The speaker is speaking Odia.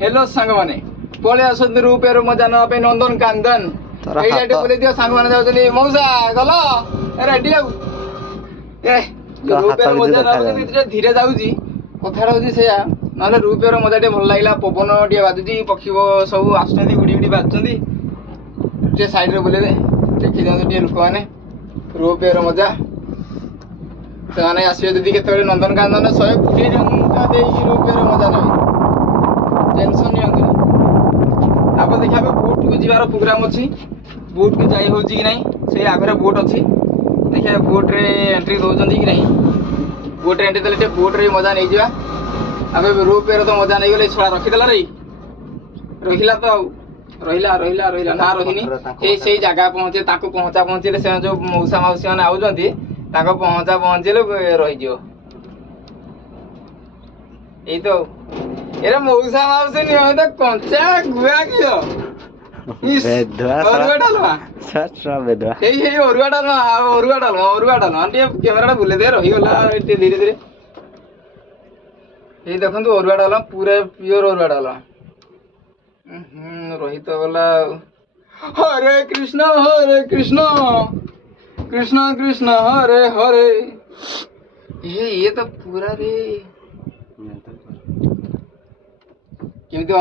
हेलो सांग माने पळे आसत रूपेर मजा न पे नंदन कांदन एई आटे बोले दियो सांग माने जाउतनी मौसा गलो रेडी आउ ए रूपेर मजा न पे जे धीरे जाउजी कथा रहउजी सेया नले रूपेर मजा टे भल लागिला पवन टे बाजुजी पक्षी सब आसुचंदी उडी उडी बाजुचंदी जे साइड रे बोले देखि जाउ टे लोक माने रूपेर मजा ସେମାନେ ଆସିବେ ଯଦି କେତେବେଳେ ନନ୍ଦନକାନନ 120 ଟଙ୍କା ଦେଇକି ରୂପେର ମଜା ନେବେ ଟେନସନ୍ ନିଅନ୍ତୁନି। ତାପରେ ଦେଖିବା ବୋଟ୍କୁ ଯିବାର ପ୍ରୋଗ୍ରାମ୍ ଅଛି ବୋଟ୍କୁ ଯାଇ ହେଉଛି କି ନାହିଁ ସେଇ ଆଗରେ ବୋଟ୍ ଅଛି ଦେଖିବା ବୋଟ୍ରେ ଏଣ୍ଟ୍ରି ଦେଉଛନ୍ତି କି ନାହିଁ ବୋଟ୍ରେ ଏଣ୍ଟ୍ରି ଦେଲେ ଟିକେ ବୋଟ୍ରେ ମଜା ନେଇଯିବା ଆମେ ରୂପେର ତ ମଜା ନେଇଗଲେ ଛଡ଼ା ରଖିଦେଲା ରେ ରହିଲା ତ ଆଉ ରହିଲା ରହିଲା ରହିଲା ନା ରହିନି ସେଇ ଜାଗା ପହଞ୍ଚେ ତାଙ୍କୁ ପହଞ୍ଚିଲେ ସେମାନେ ଯେଉଁ ମଉସା ମାଉସୀ ମାନେ ଆଉଛନ୍ତି ତାଙ୍କ ପହଞ୍ଚିଲେ ରହିଯିବ ଏଇ ତ ଏରେ ମଉସା ମାଉସୀ ନିଅ ତ କଞ୍ଚା ଗୁଆ ଘିଅ ଅରୁଆ ଡାଲମା ସେଇ ଅରୁଆ ଡାଲମା ଟିକେ କ୍ୟାମେରାଟା ବୁଲେଇ ଦେ ରହିଗଲା ଟିକେ ଧୀରେ ଧୀରେ ଏଇ ଦେଖନ୍ତୁ ଅରୁଆ ଡାଲମା ପୁରା ପିଓର ଅରୁଆ ଡାଲମା ରହି ତ ଗଲା ହରେ କୃଷ୍ଣ कृष्ण कृष्ण हरे हरे ये तो पूरा रे केमती